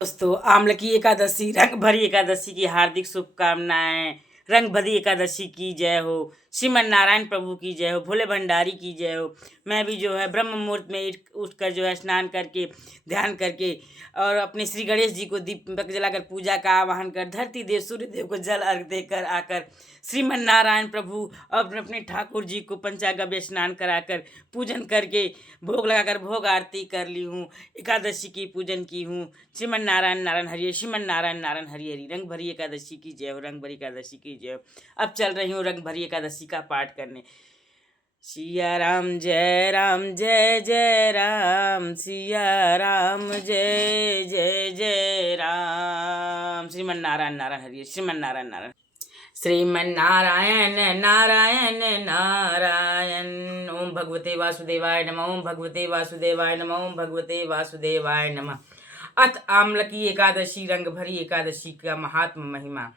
दोस्तों, आम्ल की एकादशी रंग भरी एकादशी की हार्दिक शुभकामनाएं। रंग भरी एकादशी की जय हो। श्रीमन नारायण प्रभु की जय हो। भोले भंडारी की जय हो। मैं भी जो है ब्रह्म मुहूर्त में उठकर जो है स्नान करके ध्यान करके और अपने श्री गणेश जी को दीपक जलाकर पूजा का आवाहन कर धरती देव सूर्य देव को जल अर्घ देकर आकर श्रीमन नारायण प्रभु और अपने ठाकुर जी को पंचागव्य स्नान कराकर पूजन करके भोग लगाकर भोग आरती कर ली हूँ। एकादशी की पूजन की हूँ। श्रीमन नारायण नारायण हरि श्रीमन नारायण नारायण हरि हरि। रंग भरी एकादशी की जय हो। रंग भरी एकादशी की जय हो। अब चल रही हूँ रंग भरी एकादशी का पाठ करने। सिया राम जय जय राम। सिया राम जय जय जय राम। श्रीमन नारायण नारायण हरि श्रीमन नारायण नारायण श्रीमन नारायण नारायण नारायण। ओम भगवते वासुदेवाय नमः। ओम भगवते वासुदेवाय नमः। ओम भगवते वासुदेवाय नमः। अथ आम्ल की एकादशी रंग भरी एकादशी का महात्म महिमा।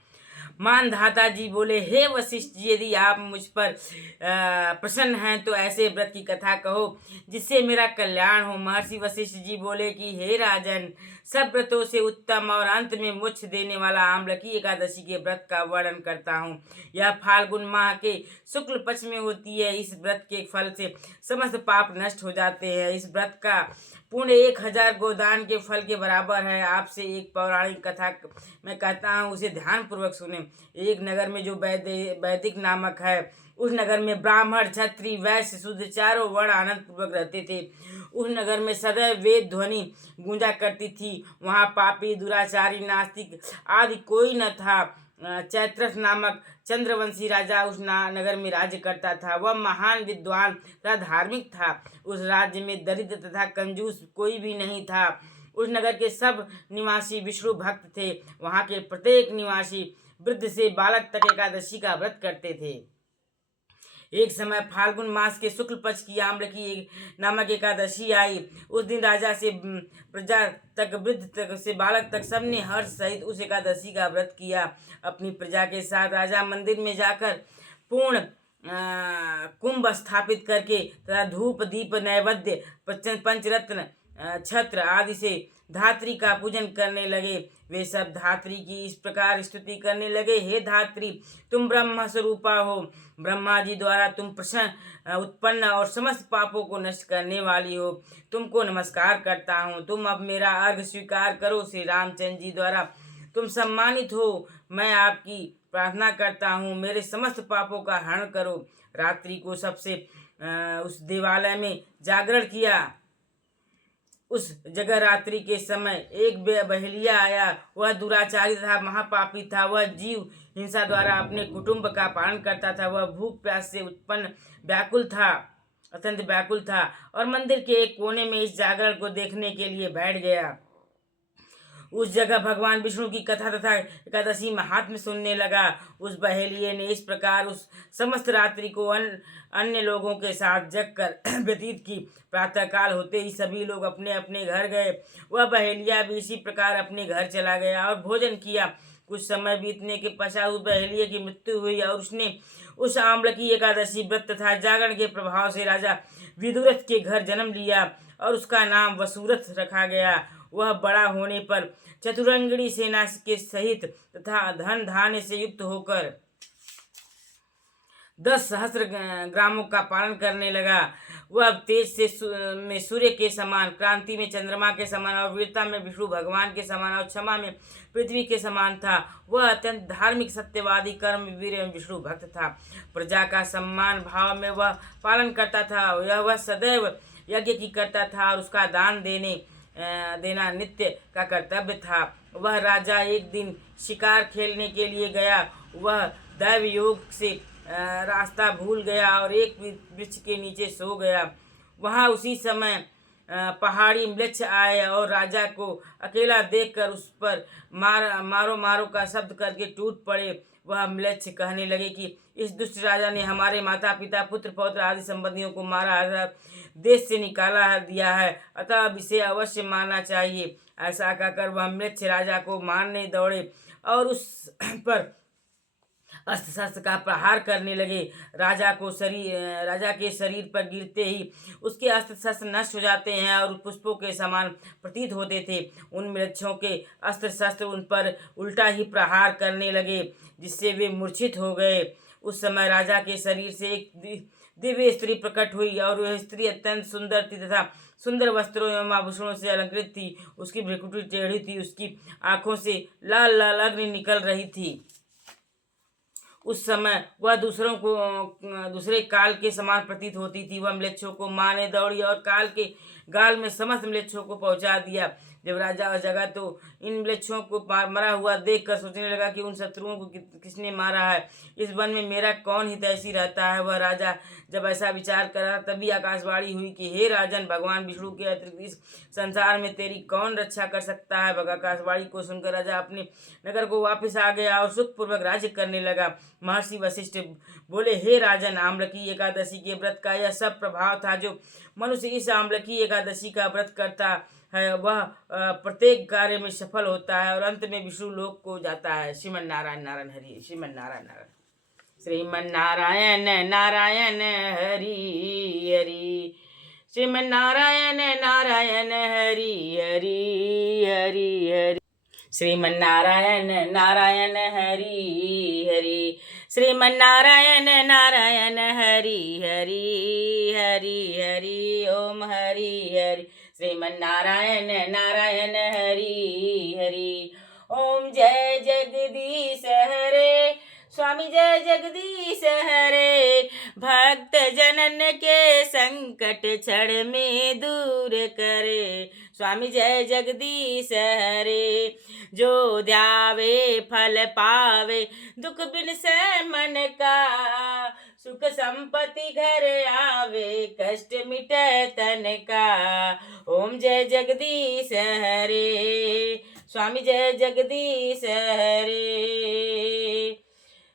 मानधाता जी बोले, हे वशिष्ठ जी, यदि आप मुझ पर प्रसन्न हैं तो ऐसे व्रत की कथा कहो जिससे मेरा कल्याण हो। महर्षि वशिष्ठ जी बोले कि हे राजन, सब व्रतों से उत्तम और अंत में मोक्ष देने वाला आम्ल की एकादशी के व्रत का वर्णन करता हूँ। यह फाल्गुन माह के शुक्ल पक्ष में होती है। इस व्रत के फल से समस्त पाप नष्ट हो जाते हैं। इस व्रत का पुण्य 1000 गोदान के फल के बराबर है। आपसे एक पौराणिक कथा मैं कहता हूँ, उसे ध्यान पूर्वक सुने। एक नगर में जो वैदिक नामक है, उस नगर में ब्राह्मण क्षत्रिय वैश्य शूद्र चारों वर्ण आनंद पूर्वक रहते थे। उस नगर में सदैव वेद ध्वनि गूंजा करती थी। वहाँ पापी दुराचारी नास्तिक आदि कोई न था। चैत्रस नामक चंद्रवंशी राजा उस नगर में राज्य करता था। वह महान विद्वान तथा धार्मिक था। उस राज्य में दरिद्र तथा कंजूस कोई भी नहीं था। उस नगर के सब निवासी विष्णु भक्त थे। वहाँ के प्रत्येक निवासी वृद्ध से बालक तक एकादशी का व्रत करते थे। एक समय फाल्गुन मास के शुक्ल पक्ष की आम्ल की नामक एकादशी आई। उस दिन राजा से प्रजा तक वृद्ध तक से बालक तक सबने हर्ष सहित उस एकादशी का व्रत किया। अपनी प्रजा के साथ राजा मंदिर में जाकर पूर्ण कुंभ स्थापित करके तथा धूप दीप नैवेद्य पंचरत्न छत्र आदि से धात्री का पूजन करने लगे। वे सब धात्री की इस प्रकार स्तुति करने लगे, हे धात्री, तुम ब्रह्म स्वरूपा हो। ब्रह्मा जी द्वारा तुम प्रश्न उत्पन्न और समस्त पापों को नष्ट करने वाली हो। तुमको नमस्कार करता हूँ। तुम अब मेरा अर्घ स्वीकार करो। श्री रामचंद्र जी द्वारा तुम सम्मानित हो। मैं आपकी प्रार्थना करता हूँ, मेरे समस्त पापों का हरण करो। रात्रि को सबसे उस देवालय में जागरण किया। उस जगह रात्रि के समय एक बहेलिया आया। वह दुराचारी तथा महापापी था। वह जीव हिंसा द्वारा अपने कुटुंब का पालन करता था। वह भूख प्यास से उत्पन्न अत्यंत व्याकुल था और मंदिर के एक कोने में इस जागरण को देखने के लिए बैठ गया। उस जगह भगवान विष्णु की कथा तथा एकादशी महात्म्य सुनने लगा। उस बहेलिये ने इस प्रकार उस समस्त रात्रि को अन्य लोगों के साथ जग कर व्यतीत की। प्रातः काल होते ही सभी लोग अपने अपने घर गए। वह बहेलिया भी इसी प्रकार अपने घर चला गया और भोजन किया। कुछ समय बीतने के पश्चात उस बहेलिये की मृत्यु हुई और उसने उस आम्ल की एकादशी व्रत तथा जागरण के प्रभाव से राजा विदुरथ के घर जन्म लिया और उसका नाम वसुरथ रखा गया। वह बड़ा होने पर चतुरंगिणी सेना के सहित तथा धन धान्य से युक्त होकर 10 सहस्त्र ग्रामों का पालन करने लगा। वह तेज से में सूर्य के समान, क्रांति में चंद्रमा के समान और वीरता में विष्णु भगवान के समान और क्षमा में पृथ्वी के समान था। वह अत्यंत धार्मिक सत्यवादी कर्म वीर एवं विष्णु भक्त था। प्रजा का सम्मान भाव में वह पालन करता था। वह सदैव यज्ञ की करता था और उसका दान देना नित्य का कर्तव्य था। वह राजा एक दिन शिकार खेलने के लिए गया। वह दैव योग से रास्ता भूल गया और एक वृक्ष के नीचे सो गया। वहाँ उसी समय पहाड़ी म्लेच्छ आए और राजा को अकेला देखकर उस पर मारो मारो का शब्द करके टूट पड़े। वह म्लेच्छ कहने लगे कि इस दुष्ट राजा ने हमारे माता पिता पुत्र पौत्र आदि संबंधियों को मारा, देश से निकाला दिया है, अतः अब इसे अवश्य मारना चाहिए। ऐसा कहकर वह म्लेच्छ राजा को मारने दौड़े और उस पर अस्त्र शस्त्र का प्रहार करने लगे। राजा के शरीर पर गिरते ही उसके अस्त्र शस्त्र नष्ट हो जाते हैं और पुष्पों के समान प्रतीत होते थे। उन मृक्षों के अस्त्र शस्त्र उन पर उल्टा ही प्रहार करने लगे, जिससे वे मूर्छित हो गए। उस समय राजा के शरीर से एक दिव्य स्त्री प्रकट हुई और वह स्त्री अत्यंत सुंदर थी तथा सुंदर वस्त्रों एवं आभूषणों से अलंकृत थी। उसकी भ्रुकुटी टेढ़ी थी, उसकी आंखों से लाल लाल अग्नि निकल रही थी। उस समय वह दूसरे काल के समान प्रतीत होती थी। वह म्लेच्छों को मारने दौड़ी और काल के गाल में समस्त म्लेच्छों को पहुंचा दिया। जब राजा जगा तो इन म्लेच्छों को मरा हुआ देख कर सोचने लगा कि उन शत्रुओं को किसने मारा है, इस वन में मेरा कौन हितैषी रहता है। वह राजा जब ऐसा विचार करा तभी आकाशवाणी हुई कि हे राजन, भगवान विष्णु के अतिरिक्त इस संसार में तेरी कौन रक्षा कर सकता है। आकाशवाणी को सुनकर राजा अपने नगर को वापस आ गया और सुखपूर्वक राज्य करने लगा। महर्षि वशिष्ठ बोले, हे राजन, आम्लकी एकादशी के व्रत का यह सब प्रभाव था। जो मनुष्य इस आम्लकी एकादशी का व्रत करता है वह प्रत्येक कार्य में सफल होता है और अंत में विष्णु लोक को जाता है। श्रीमन नारायण नारायण हरि, श्रीमन नारायण नारायण, श्रीमन नारायण नारायण हरि हरि, श्रीमन नारायण नारायण हरि हरि हरि हरि, श्रीमन नारायण नारायण हरि हरि, श्रीमन नारायण नारायण हरि हरि हरि हरि ओम हरि हरि, श्रीमन नारायण नारायण हरि हरि ओम। जय जगदीश हरे स्वामी, जय जगदीश हरे, भक्त जनन के संकट क्षण में दूर करे। स्वामी जय जगदीश हरे, जो ध्यावे फल पावे, दुख बिन से मन का, सुख संपत्ति घर आवे, कष्ट मिटे तन का। ओम जय जगदीश हरे, स्वामी जय जगदीश हरे,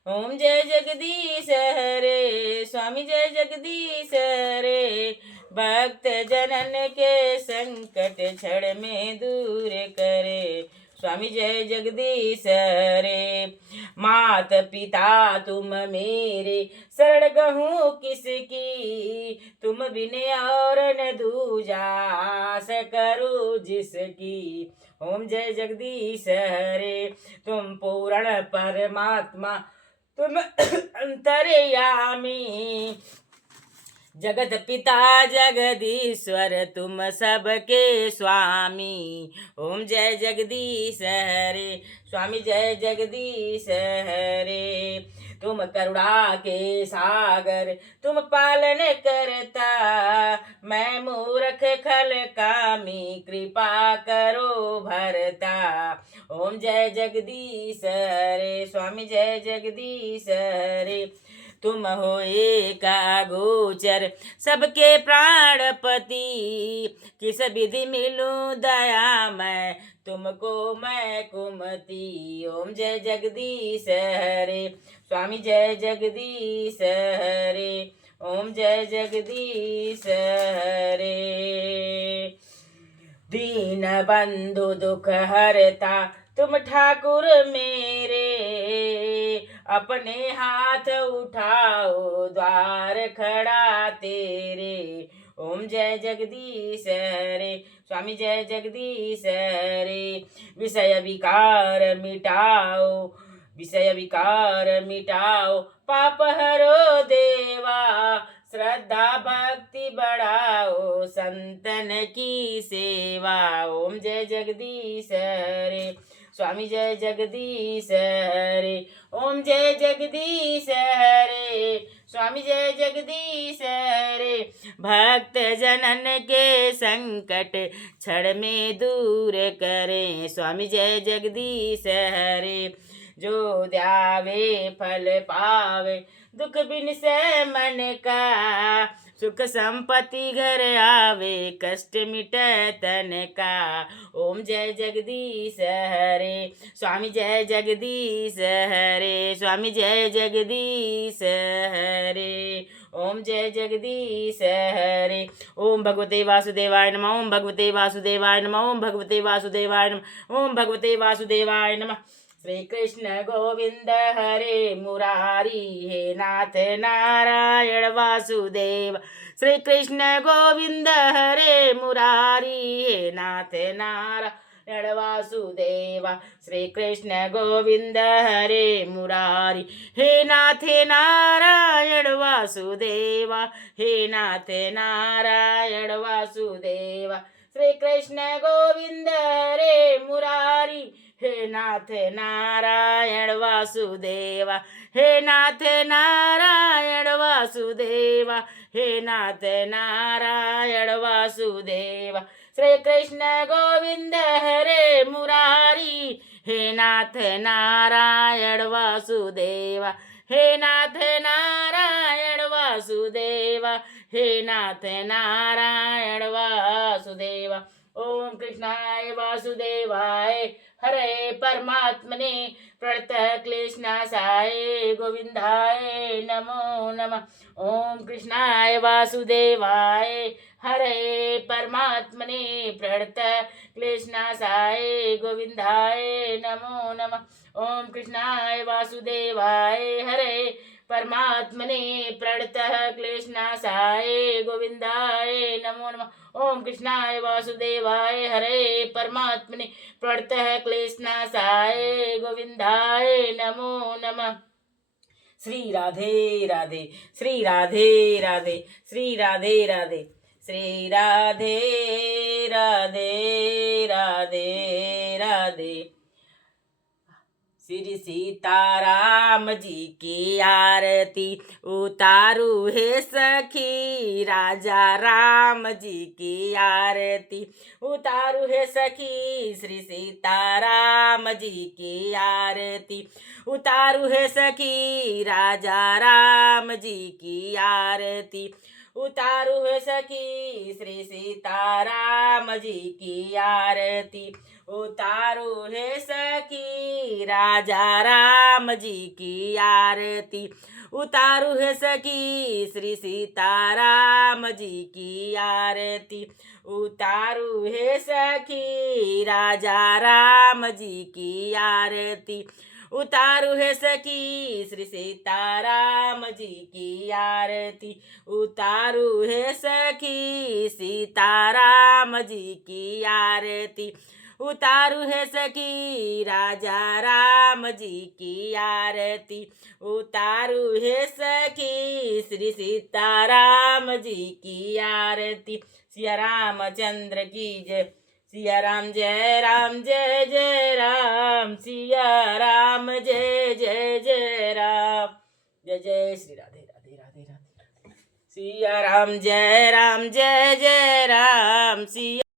ओम जय जगदीश हरे, स्वामी जय जगदीश हरे, भक्त जनन के संकट क्षण में दूर करे। स्वामी जय जगदीश हरे, मात पिता तुम मेरे, शरण गहूँ किसकी, तुम बिन और न दूजा, आस करूँ जिसकी। ओम जय जगदीश हरे, तुम पूर्ण परमात्मा, तुम अंतर्यामी, जगत पिता जगदीश्वर, तुम सबके स्वामी। ओम जय जगदीश हरे, स्वामी जय जगदीश हरे, तुम करुणा के सागर, तुम पालन करता, मैं मूर्ख खल कामी, कृपा करो भरता। ओम जय जगदीश हरे, स्वामी जय जगदीश हरे, तुम हो एका गोचर, सबके प्राणपति, किस विधि मिलूं दया मैं, तुमको मैं कुमति। ओम जय जगदीश हरे, स्वामी जय जगदीश हरे, ओम जय जगदीश हरे, दीन बंधु दुख हरता, तुम ठाकुर मेरे, अपने हाथ उठाओ द्वार खड़ा तेरे। ओम जय जगदीश हरे, स्वामी जय जगदीश हरे, विषय विकार मिटाओ, विषय विकार मिटाओ, पाप हरो देवा, श्रद्धा भक्ति बढ़ाओ, संतन की सेवा। ओम जय जगदीश हरे, स्वामी जय जगदीश हरे, ओम जय जगदीश हरे, स्वामी जय जगदीश हरे, भक्त जनन के संकट क्षण में दूर करें। स्वामी जय जगदीश हरे, जो ध्यावे फल पावे, दुख बिन से मन का, सुख संपत्ति घर आवे, कष्ट मिटे तन का। ओम जय जगदीश हरे, स्वामी जय जगदीश हरे, स्वामी जय जगदीश हरे, ओम जय जगदीश हरे। ओम भगवते वासुदेवाय नमः, ओम भगवते वासुदेवाय नमः, ओम भगवते वासुदेवाय नमः, ओम भगवते वासुदेवाय नमः। श्री कृष्ण गोविंद हरे मुरारी, हे नाथ नारायण वासुदेव। श्री कृष्ण गोविंद हरे मुरारी, हे नाथ नारायण वासुदेवा। श्री कृष्ण गोविंद हरे मुरारी, हे नाथ नारायण वासुदेवा, हे नाथ नारायण वासुदेवा। श्री कृष्ण गोविंद हरे मुरारी, हे नाथ नारायण वासुदेवा, हे नाथ नारायण वासुदेवा, हे नाथ नारायण वासुदेवा। श्री कृष्ण गोविंद हरे मुरारी, हे नाथ नारायण वासुदेवा, हे नाथ नारायण वासुदेवा, हे नाथ नारायण वासुदेवा। ओम कृष्णाय वासुदेवाय हरे परमात्मने प्रणतः क्लेशनाशाय गोविंदाय नमो नमः। ओम कृष्णाय वासुदेवाय हरे परमात्मने प्रणतः क्लेशनाशाय गोविंदाय नमो नमः। ओम कृष्णाय वासुदेवाय हरे परमात्मने प्रणतः क्लेशनाशाय गोविंदाय नमो नमः। ओम कृष्णाय वासुदेवाय हरे परमात्मने प्रणतः क्लेशनाशाय गोविंदाय नमो नमः। श्री राधे राधे, श्री राधे राधे, श्री राधे राधे, श्री राधे राधे राधे राधे। श्री सीताराम जी की आरती उतारू है सखी, राजा राम जी की आरती उतारू है सखी। श्री सीताराम जी की आरती उतारू है सखी, राजा राम जी की आरती उतारू है सखी। श्री सीताराम जी की आरती उतारू है सखी, राजा राम जी की आरती उतारू है सखी। श्री सीताराम जी की आरती उतारू है सखी, राजा राम जी की आरती उतारू है सखी। श्री सीताराम जी की आरती उतारू है सखी, सीताराम जी की आरती उतारू है सखी, राजा राम जी की आरती उतारू है सखी। श्री सीताराम जी की आरती। सिया रामचंद्र की जय, सिया राम जय राम जय जय राम, सिया राम जय जय जय राम। जय जय श्री राधे राधे राधे राधे। सिया राम जय जय राम, सिया